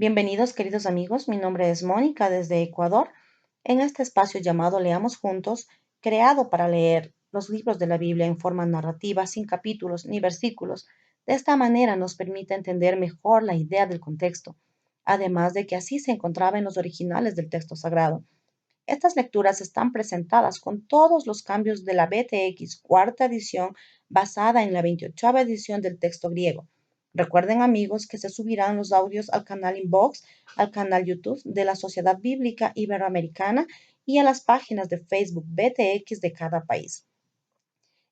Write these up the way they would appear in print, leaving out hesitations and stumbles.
Bienvenidos, queridos amigos. Mi nombre es Mónica desde Ecuador. En este espacio llamado Leamos Juntos, creado para leer los libros de la Biblia en forma narrativa, sin capítulos ni versículos. De esta manera nos permite entender mejor la idea del contexto, además de que así se encontraba en los originales del texto sagrado. Estas lecturas están presentadas con todos los cambios de la BTX cuarta edición basada en la 28ª edición del texto griego. Recuerden, amigos, que se subirán los audios al canal Inbox, al canal YouTube de la Sociedad Bíblica Iberoamericana y a las páginas de Facebook BTX de cada país.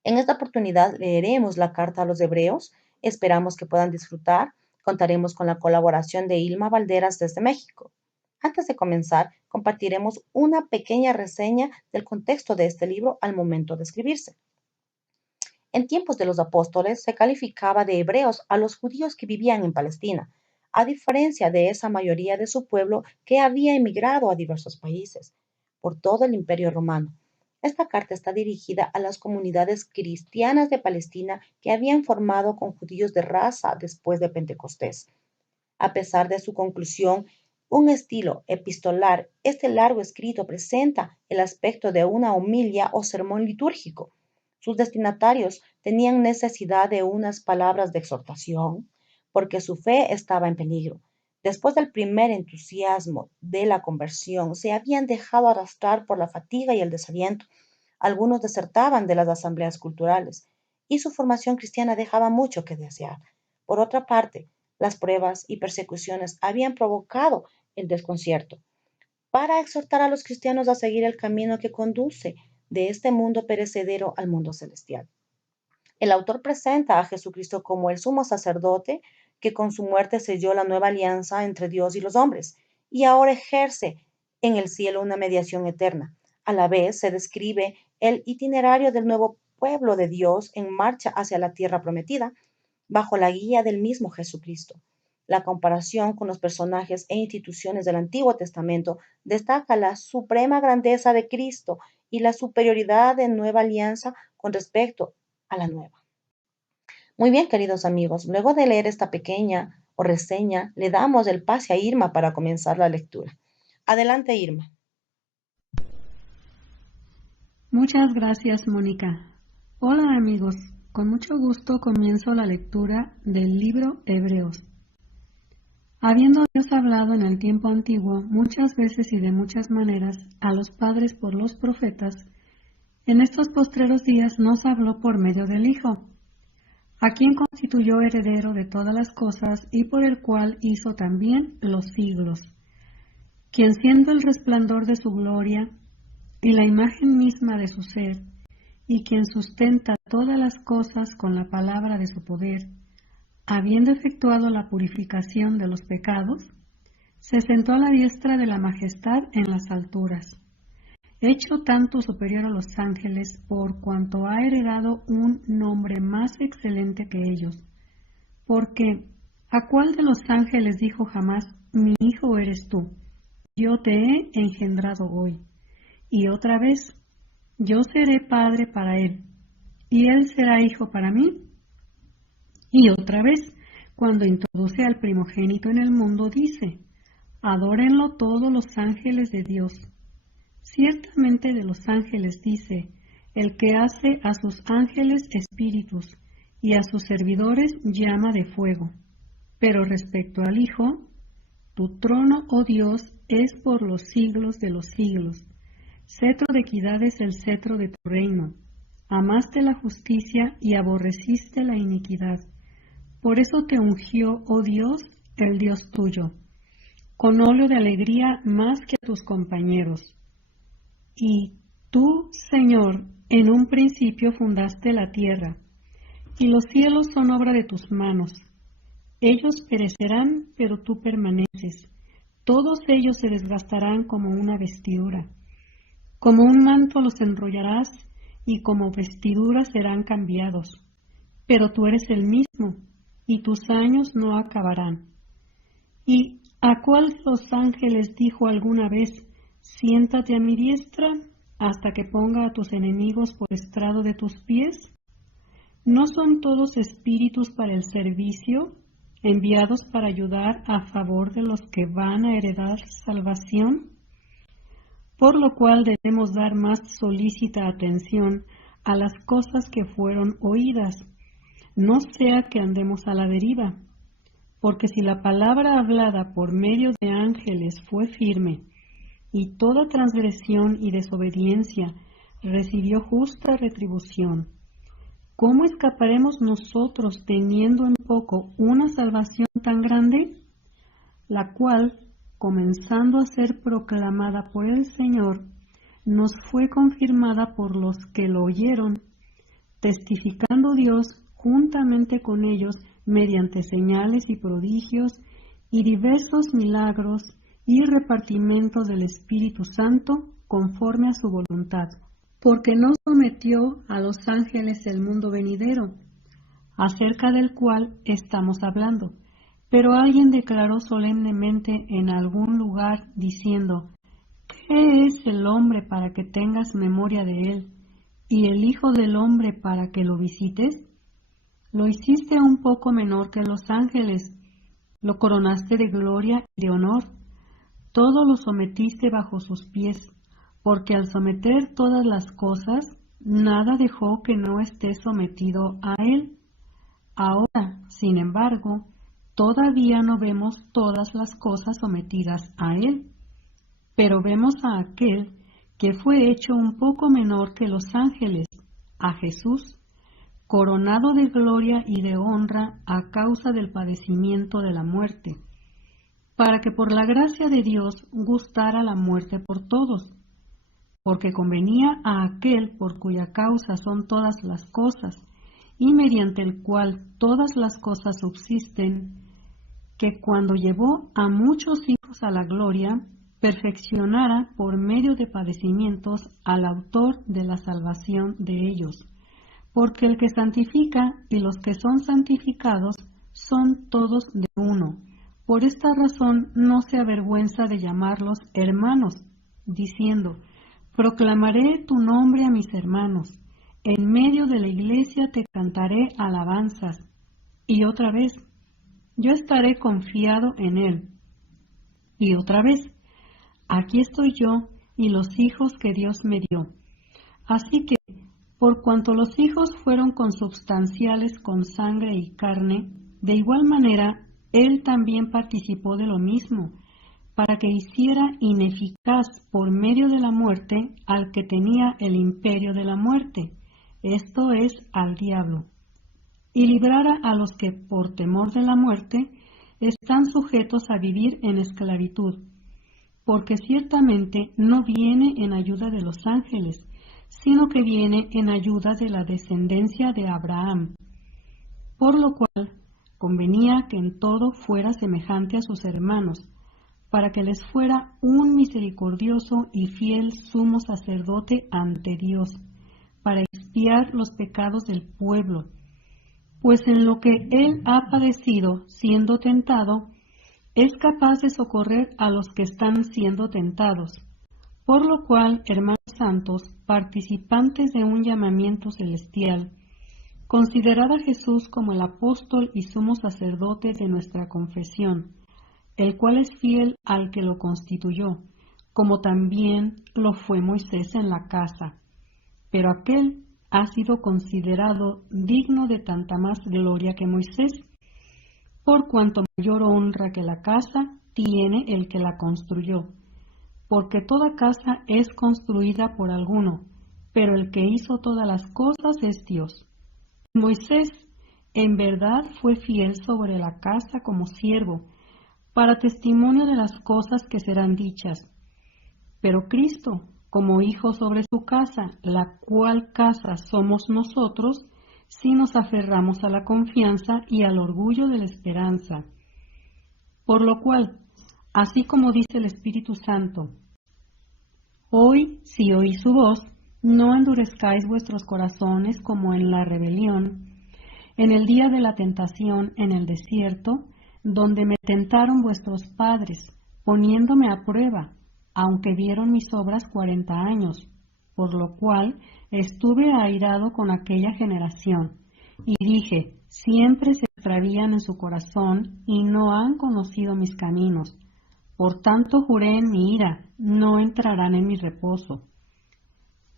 En esta oportunidad leeremos la carta a los Hebreos. Esperamos que puedan disfrutar. Contaremos con la colaboración de Ilma Valderas desde México. Antes de comenzar, compartiremos una pequeña reseña del contexto de este libro al momento de escribirse. En tiempos de los apóstoles se calificaba de hebreos a los judíos que vivían en Palestina, a diferencia de esa mayoría de su pueblo que había emigrado a diversos países por todo el Imperio Romano. Esta carta está dirigida a las comunidades cristianas de Palestina que habían formado con judíos de raza después de Pentecostés. A pesar de su conclusión, un estilo epistolar, este largo escrito presenta el aspecto de una homilia o sermón litúrgico. Sus destinatarios tenían necesidad de unas palabras de exhortación, porque su fe estaba en peligro. Después del primer entusiasmo de la conversión, se habían dejado arrastrar por la fatiga y el desaliento. Algunos desertaban de las asambleas culturales, y su formación cristiana dejaba mucho que desear. Por otra parte, las pruebas y persecuciones habían provocado el desconcierto para exhortar a los cristianos a seguir el camino que conduce de este mundo perecedero al mundo celestial. El autor presenta a Jesucristo como el sumo sacerdote que con su muerte selló la nueva alianza entre Dios y los hombres y ahora ejerce en el cielo una mediación eterna. A la vez se describe el itinerario del nuevo pueblo de Dios en marcha hacia la tierra prometida, bajo la guía del mismo Jesucristo. La comparación con los personajes e instituciones del Antiguo Testamento destaca la suprema grandeza de Cristo y la superioridad de Nueva Alianza con respecto a la nueva. Muy bien, queridos amigos, luego de leer esta pequeña o reseña, le damos el pase a Irma para comenzar la lectura. Adelante, Irma. Muchas gracias, Mónica. Hola, amigos. Con mucho gusto comienzo la lectura del libro Hebreos. Habiendo Dios hablado en el tiempo antiguo muchas veces y de muchas maneras a los padres por los profetas, en estos postreros días nos habló por medio del Hijo, a quien constituyó heredero de todas las cosas y por el cual hizo también los siglos, quien siendo el resplandor de su gloria y la imagen misma de su ser, y quien sustenta todas las cosas con la palabra de su poder, habiendo efectuado la purificación de los pecados, se sentó a la diestra de la majestad en las alturas, hecho tanto superior a los ángeles por cuanto ha heredado un nombre más excelente que ellos. Porque, ¿a cuál de los ángeles dijo jamás, mi hijo eres tú, yo te he engendrado hoy? Y otra vez, yo seré padre para él, y él será hijo para mí. Y otra vez, cuando introduce al primogénito en el mundo, dice, adórenlo todos los ángeles de Dios. Ciertamente de los ángeles dice, el que hace a sus ángeles espíritus, y a sus servidores llama de fuego. Pero respecto al Hijo, tu trono, oh Dios, es por los siglos de los siglos. Cetro de equidad es el cetro de tu reino. Amaste la justicia y aborreciste la iniquidad. Por eso te ungió, oh Dios, el Dios tuyo, con óleo de alegría más que a tus compañeros. Y tú, Señor, en un principio fundaste la tierra, y los cielos son obra de tus manos. Ellos perecerán, pero tú permaneces. Todos ellos se desgastarán como una vestidura. Como un manto los enrollarás, y como vestidura serán cambiados. Pero tú eres el mismo, y tus años no acabarán. ¿Y a cuál de los ángeles dijo alguna vez, siéntate a mi diestra, hasta que ponga a tus enemigos por estrado de tus pies? ¿No son todos espíritus para el servicio? enviados para ayudar a favor de los que van a heredar salvación, por lo cual debemos dar más solícita atención a las cosas que fueron oídas, no sea que andemos a la deriva, porque si la palabra hablada por medio de ángeles fue firme, y toda transgresión y desobediencia recibió justa retribución, ¿cómo escaparemos nosotros teniendo en poco una salvación tan grande? La cual, comenzando a ser proclamada por el Señor, nos fue confirmada por los que lo oyeron, testificando Dios juntamente con ellos mediante señales y prodigios y diversos milagros y repartimientos del Espíritu Santo conforme a su voluntad, porque no sometió a los ángeles el mundo venidero, acerca del cual estamos hablando. Pero alguien declaró solemnemente en algún lugar, diciendo, ¿qué es el hombre para que tengas memoria de él, y el Hijo del hombre para que lo visites? Lo hiciste un poco menor que los ángeles, lo coronaste de gloria y de honor, todo lo sometiste bajo sus pies, porque al someter todas las cosas, nada dejó que no esté sometido a él. Ahora, sin embargo, todavía no vemos todas las cosas sometidas a él, pero vemos a aquel que fue hecho un poco menor que los ángeles, a Jesús, coronado de gloria y de honra a causa del padecimiento de la muerte, para que por la gracia de Dios gustara la muerte por todos, porque convenía a aquel por cuya causa son todas las cosas, y mediante el cual todas las cosas subsisten, que cuando llevó a muchos hijos a la gloria, perfeccionara por medio de padecimientos al autor de la salvación de ellos. Porque el que santifica y los que son santificados son todos de uno. Por esta razón no se avergüenza de llamarlos hermanos, diciendo, proclamaré tu nombre a mis hermanos, en medio de la iglesia te cantaré alabanzas. Y otra vez, yo estaré confiado en él. Y otra vez, aquí estoy yo y los hijos que Dios me dio. Así que, por cuanto los hijos fueron consubstanciales con sangre y carne, de igual manera, él también participó de lo mismo, para que hiciera ineficaz por medio de la muerte al que tenía el imperio de la muerte, esto es, al diablo, y librara a los que, por temor de la muerte, están sujetos a vivir en esclavitud, porque ciertamente no viene en ayuda de los ángeles, sino que viene en ayuda de la descendencia de Abraham, por lo cual convenía que en todo fuera semejante a sus hermanos, para que les fuera un misericordioso y fiel sumo sacerdote ante Dios, para expiar los pecados del pueblo, pues en lo que él ha padecido siendo tentado, es capaz de socorrer a los que están siendo tentados. Por lo cual, hermanos santos, participantes de un llamamiento celestial, considerad a Jesús como el apóstol y sumo sacerdote de nuestra confesión, el cual es fiel al que lo constituyó, como también lo fue Moisés en la casa. Pero aquel ha sido considerado digno de tanta más gloria que Moisés, por cuanto mayor honra que la casa tiene el que la construyó. Porque toda casa es construida por alguno, pero el que hizo todas las cosas es Dios. Moisés, en verdad, fue fiel sobre la casa como siervo, para testimonio de las cosas que serán dichas. Pero Cristo, como hijo sobre su casa, la cual casa somos nosotros, si nos aferramos a la confianza y al orgullo de la esperanza. Por lo cual, así como dice el Espíritu Santo, hoy, si oís su voz, no endurezcáis vuestros corazones como en la rebelión, en el día de la tentación en el desierto, donde me tentaron vuestros padres, poniéndome a prueba, aunque vieron mis obras 40 años, por lo cual estuve airado con aquella generación, y dije, siempre se extravían en su corazón y no han conocido mis caminos. Por tanto juré en mi ira, no entrarán en mi reposo.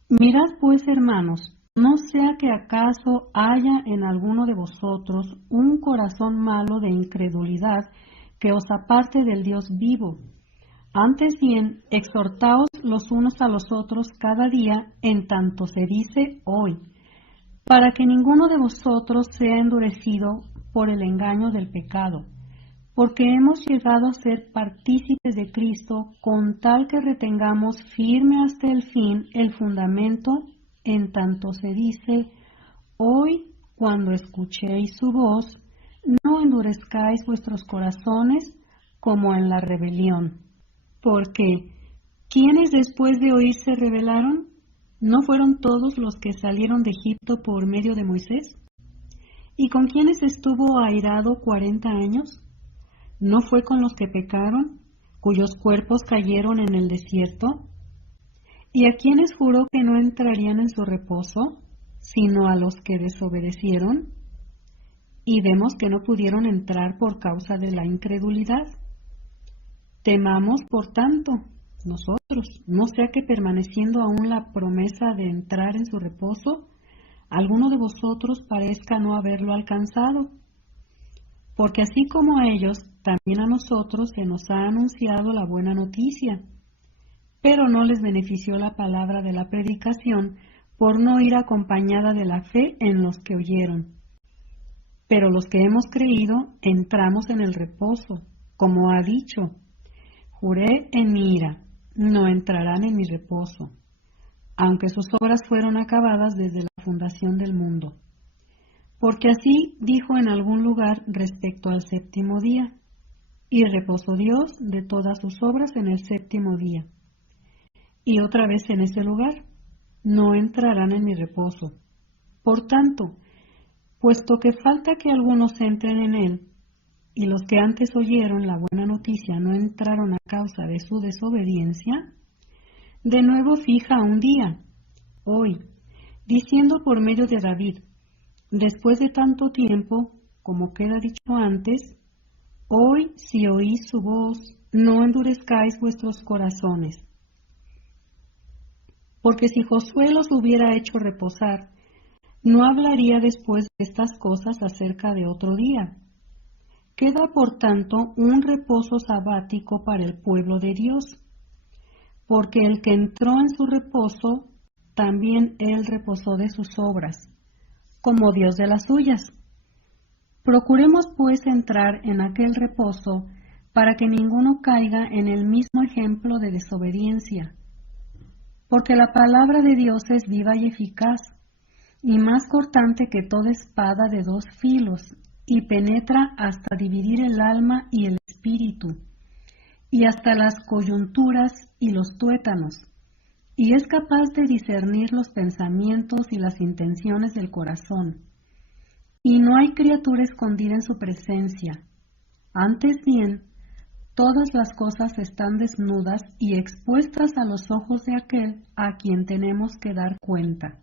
Mirad pues, hermanos, no sea que acaso haya en alguno de vosotros un corazón malo de incredulidad que os aparte del Dios vivo. Antes bien, exhortaos los unos a los otros cada día en tanto se dice hoy, para que ninguno de vosotros sea endurecido por el engaño del pecado, porque hemos llegado a ser partícipes de Cristo con tal que retengamos firme hasta el fin el fundamento, en tanto se dice, hoy cuando escuchéis su voz, no endurezcáis vuestros corazones como en la rebelión. Porque, ¿quiénes después de oír se rebelaron? ¿No fueron todos los que salieron de Egipto por medio de Moisés? ¿Y con quiénes estuvo airado 40 años? ¿No fue con los que pecaron, cuyos cuerpos cayeron en el desierto? ¿Y a quiénes juró que no entrarían en su reposo, sino a los que desobedecieron? Y vemos que no pudieron entrar por causa de la incredulidad. Temamos, por tanto, nosotros, no sea que permaneciendo aún la promesa de entrar en su reposo, alguno de vosotros parezca no haberlo alcanzado. Porque así como a ellos, también a nosotros se nos ha anunciado la buena noticia. Pero no les benefició la palabra de la predicación por no ir acompañada de la fe en los que oyeron. Pero los que hemos creído entramos en el reposo, como ha dicho, juré en mi ira, no entrarán en mi reposo, aunque sus obras fueron acabadas desde la fundación del mundo. Porque así dijo en algún lugar respecto al séptimo día, y reposó Dios de todas sus obras en el séptimo día. Y otra vez en ese lugar, no entrarán en mi reposo. Por tanto, puesto que falta que algunos entren en él, y los que antes oyeron la buena noticia no entraron a causa de su desobediencia, de nuevo fija un día, hoy, diciendo por medio de David, después de tanto tiempo, como queda dicho antes, hoy si oís su voz, no endurezcáis vuestros corazones. Porque si Josué los hubiera hecho reposar, no hablaría después de estas cosas acerca de otro día. Queda, por tanto, un reposo sabático para el pueblo de Dios, porque el que entró en su reposo, también él reposó de sus obras, como Dios de las suyas. Procuremos pues entrar en aquel reposo, para que ninguno caiga en el mismo ejemplo de desobediencia. Porque la palabra de Dios es viva y eficaz, y más cortante que toda espada de dos filos, y penetra hasta dividir el alma y el espíritu, y hasta las coyunturas y los tuétanos, y es capaz de discernir los pensamientos y las intenciones del corazón. Y no hay criatura escondida en su presencia. Antes bien, todas las cosas están desnudas y expuestas a los ojos de aquel a quien tenemos que dar cuenta.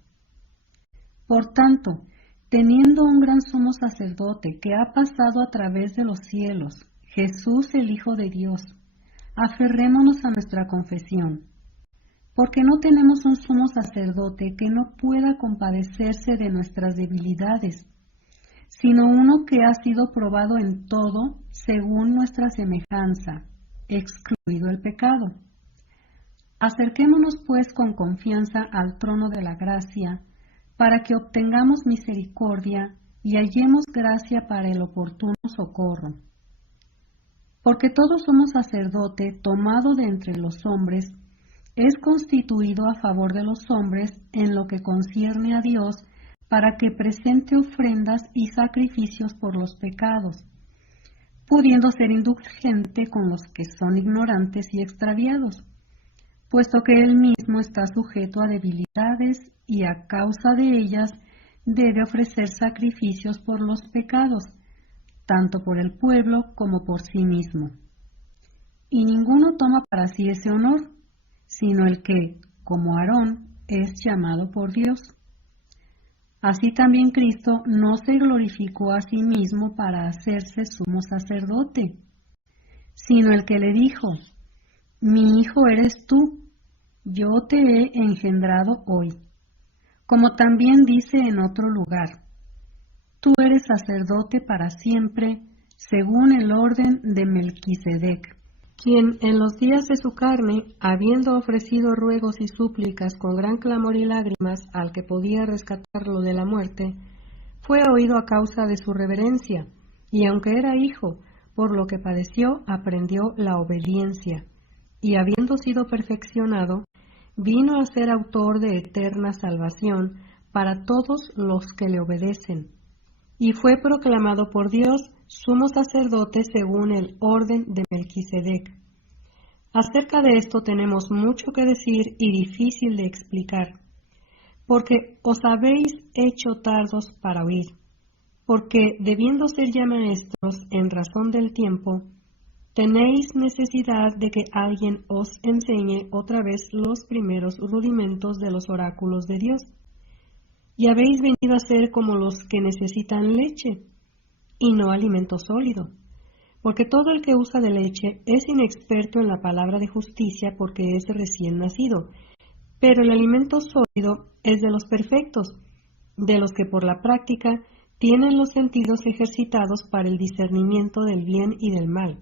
Por tanto, teniendo un gran sumo sacerdote que ha pasado a través de los cielos, Jesús el Hijo de Dios, aferrémonos a nuestra confesión, porque no tenemos un sumo sacerdote que no pueda compadecerse de nuestras debilidades, sino uno que ha sido probado en todo según nuestra semejanza, excluido el pecado. Acerquémonos pues con confianza al trono de la gracia, para que obtengamos misericordia y hallemos gracia para el oportuno socorro. Porque todo sumo sacerdote tomado de entre los hombres es constituido a favor de los hombres en lo que concierne a Dios, para que presente ofrendas y sacrificios por los pecados, pudiendo ser indulgente con los que son ignorantes y extraviados, puesto que él mismo está sujeto a debilidades y a causa de ellas debe ofrecer sacrificios por los pecados, tanto por el pueblo como por sí mismo. Y ninguno toma para sí ese honor, sino el que, como Aarón, es llamado por Dios. Así también Cristo no se glorificó a sí mismo para hacerse sumo sacerdote, sino el que le dijo: Mi hijo eres tú, yo te he engendrado hoy. Como también dice en otro lugar: Tú eres sacerdote para siempre, según el orden de Melquisedec, quien en los días de su carne, habiendo ofrecido ruegos y súplicas con gran clamor y lágrimas al que podía rescatarlo de la muerte, fue oído a causa de su reverencia, y aunque era hijo, por lo que padeció, aprendió la obediencia, y habiendo sido perfeccionado, vino a ser autor de eterna salvación para todos los que le obedecen, y fue proclamado por Dios sumo sacerdote según el orden de Melquisedec. Acerca de esto tenemos mucho que decir y difícil de explicar, porque os habéis hecho tardos para oír, porque debiendo ser ya maestros en razón del tiempo, tenéis necesidad de que alguien os enseñe otra vez los primeros rudimentos de los oráculos de Dios. Y habéis venido a ser como los que necesitan leche, y no alimento sólido, porque todo el que usa de leche es inexperto en la palabra de justicia porque es recién nacido, pero el alimento sólido es de los perfectos, de los que por la práctica tienen los sentidos ejercitados para el discernimiento del bien y del mal.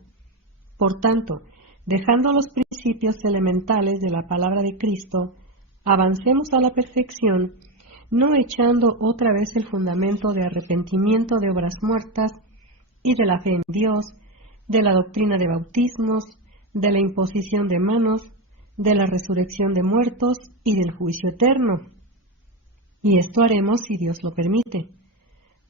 Por tanto, dejando los principios elementales de la palabra de Cristo, avancemos a la perfección, no echando otra vez el fundamento de arrepentimiento de obras muertas y de la fe en Dios, de la doctrina de bautismos, de la imposición de manos, de la resurrección de muertos y del juicio eterno. Y esto haremos si Dios lo permite,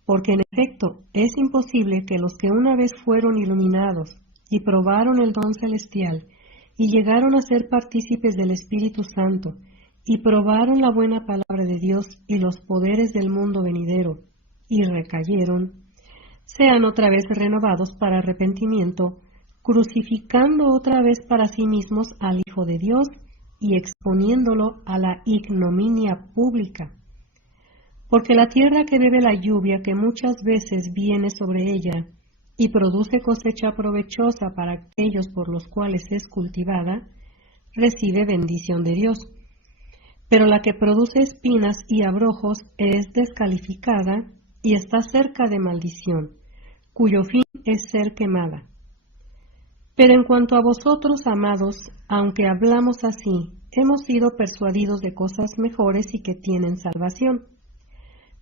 porque en efecto es imposible que los que una vez fueron iluminados y probaron el don celestial y llegaron a ser partícipes del Espíritu Santo y probaron la buena palabra de Dios y los poderes del mundo venidero y recayeron, sean otra vez renovados para arrepentimiento, crucificando otra vez para sí mismos al Hijo de Dios y exponiéndolo a la ignominia pública. Porque la tierra que bebe la lluvia que muchas veces viene sobre ella y produce cosecha provechosa para aquellos por los cuales es cultivada, recibe bendición de Dios. Pero la que produce espinas y abrojos es descalificada y está cerca de maldición, cuyo fin es ser quemada. Pero en cuanto a vosotros, amados, aunque hablamos así, hemos sido persuadidos de cosas mejores y que tienen salvación.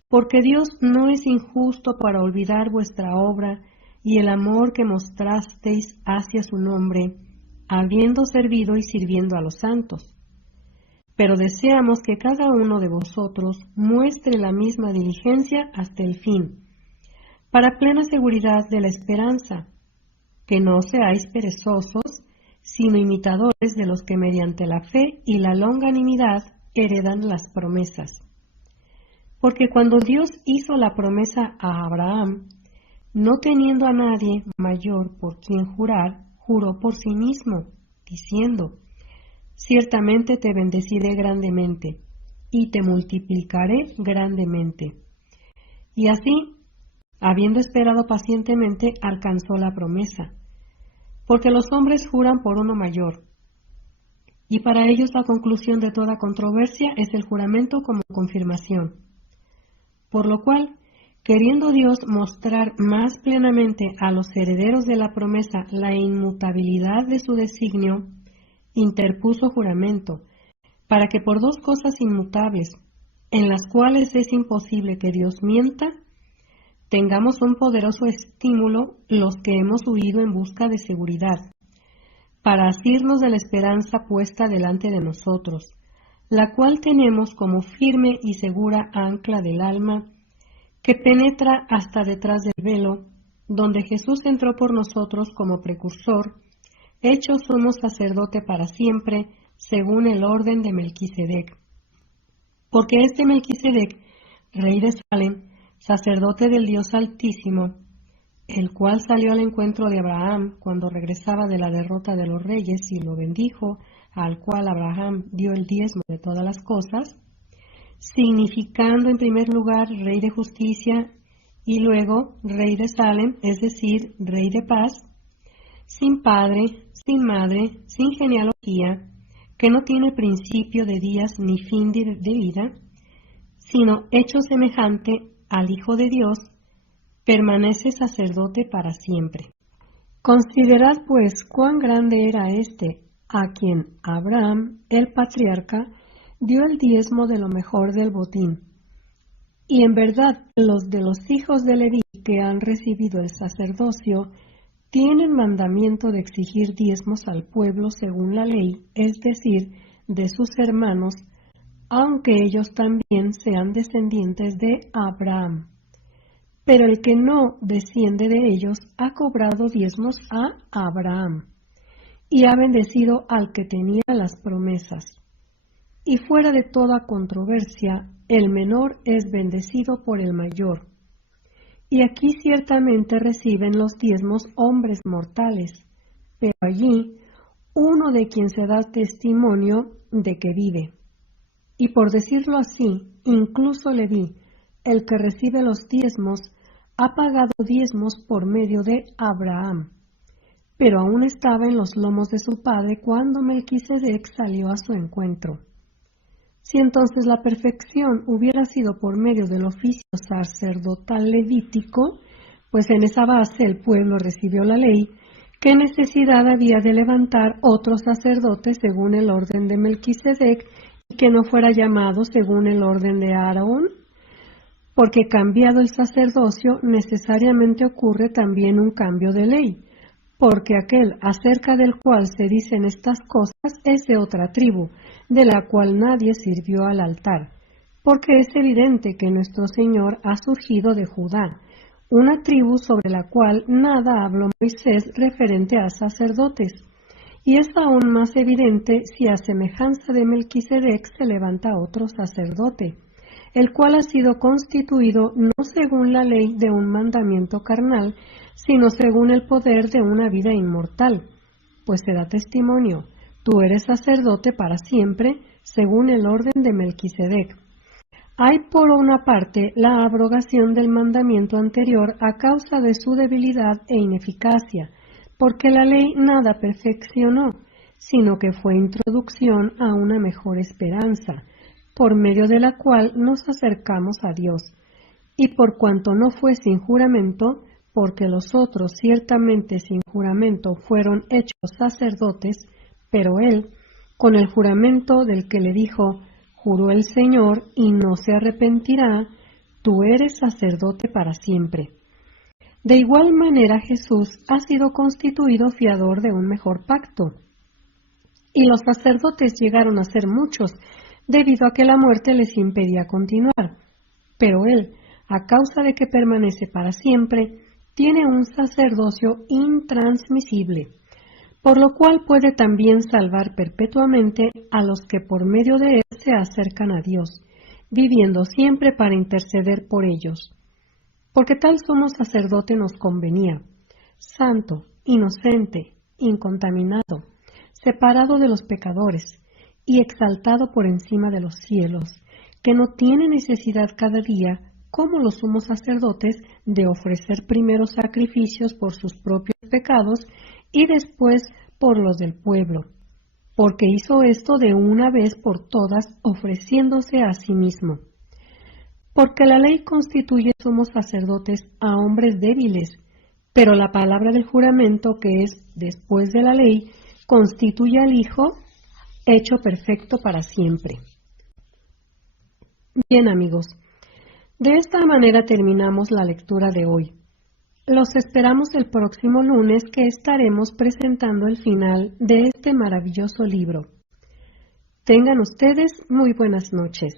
Porque Dios no es injusto para olvidar vuestra obra y el amor que mostrasteis hacia su nombre, habiendo servido y sirviendo a los santos. Pero deseamos que cada uno de vosotros muestre la misma diligencia hasta el fin, para plena seguridad de la esperanza, que no seáis perezosos, sino imitadores de los que mediante la fe y la longanimidad heredan las promesas. Porque cuando Dios hizo la promesa a Abraham, no teniendo a nadie mayor por quien jurar, juró por sí mismo, diciendo: Ciertamente te bendeciré grandemente, y te multiplicaré grandemente. Y así, habiendo esperado pacientemente, alcanzó la promesa. Porque los hombres juran por uno mayor, y para ellos la conclusión de toda controversia es el juramento como confirmación. Por lo cual, queriendo Dios mostrar más plenamente a los herederos de la promesa la inmutabilidad de su designio, interpuso juramento, para que por dos cosas inmutables, en las cuales es imposible que Dios mienta, tengamos un poderoso estímulo los que hemos huido en busca de seguridad, para asirnos de la esperanza puesta delante de nosotros, la cual tenemos como firme y segura ancla del alma, que penetra hasta detrás del velo, donde Jesús entró por nosotros como precursor, hecho sumo sacerdote para siempre, según el orden de Melquisedec. Porque este Melquisedec, rey de Salem, sacerdote del Dios Altísimo, el cual salió al encuentro de Abraham cuando regresaba de la derrota de los reyes y lo bendijo, al cual Abraham dio el diezmo de todas las cosas, significando en primer lugar Rey de Justicia y luego Rey de Salem, es decir, Rey de Paz, sin padre, sin madre, sin genealogía, que no tiene principio de días ni fin de vida, sino hecho semejante al Hijo de Dios, permanece sacerdote para siempre. Considerad pues cuán grande era éste, a quien Abraham, el patriarca, dio el diezmo de lo mejor del botín. Y en verdad, los de los hijos de Leví que han recibido el sacerdocio tienen mandamiento de exigir diezmos al pueblo según la ley, es decir, de sus hermanos, aunque ellos también sean descendientes de Abraham. Pero el que no desciende de ellos ha cobrado diezmos a Abraham y ha bendecido al que tenía las promesas. Y fuera de toda controversia, el menor es bendecido por el mayor. Y aquí ciertamente reciben los diezmos hombres mortales, pero allí uno de quien se da testimonio de que vive. Y por decirlo así, incluso Leví, el que recibe los diezmos, ha pagado diezmos por medio de Abraham, pero aún estaba en los lomos de su padre cuando Melquisedec salió a su encuentro. Si entonces la perfección hubiera sido por medio del oficio sacerdotal levítico, pues en esa base el pueblo recibió la ley, ¿qué necesidad había de levantar otro sacerdote según el orden de Melquisedec y que no fuera llamado según el orden de Aarón? Porque cambiado el sacerdocio, necesariamente ocurre también un cambio de ley, porque aquel acerca del cual se dicen estas cosas es de otra tribu, de la cual nadie sirvió al altar, porque es evidente que nuestro Señor ha surgido de Judá, una tribu sobre la cual nada habló Moisés referente a sacerdotes, y es aún más evidente si a semejanza de Melquisedec se levanta otro sacerdote, el cual ha sido constituido no según la ley de un mandamiento carnal, sino según el poder de una vida inmortal. Pues se da testimonio, tú eres sacerdote para siempre, según el orden de Melquisedec. Hay por una parte la abrogación del mandamiento anterior a causa de su debilidad e ineficacia, porque la ley nada perfeccionó, sino que fue introducción a una mejor esperanza, por medio de la cual nos acercamos a Dios. Y por cuanto no fue sin juramento, porque los otros ciertamente sin juramento fueron hechos sacerdotes, pero él, con el juramento del que le dijo, juró el Señor y no se arrepentirá, tú eres sacerdote para siempre. De igual manera Jesús ha sido constituido fiador de un mejor pacto. Y los sacerdotes llegaron a ser muchos, debido a que la muerte les impedía continuar. Pero él, a causa de que permanece para siempre, tiene un sacerdocio intransmisible, por lo cual puede también salvar perpetuamente a los que por medio de él se acercan a Dios, viviendo siempre para interceder por ellos. Porque tal sumo sacerdote nos convenía, santo, inocente, incontaminado, separado de los pecadores, y exaltado por encima de los cielos, que no tiene necesidad cada día, como los sumos sacerdotes, de ofrecer primero sacrificios por sus propios pecados y después por los del pueblo, porque hizo esto de una vez por todas, ofreciéndose a sí mismo. Porque la ley constituye sumos sacerdotes a hombres débiles, pero la palabra del juramento, que es después de la ley, constituye al Hijo hecho perfecto para siempre. Bien, amigos, de esta manera terminamos la lectura de hoy. Los esperamos el próximo lunes, que estaremos presentando el final de este maravilloso libro. Tengan ustedes muy buenas noches.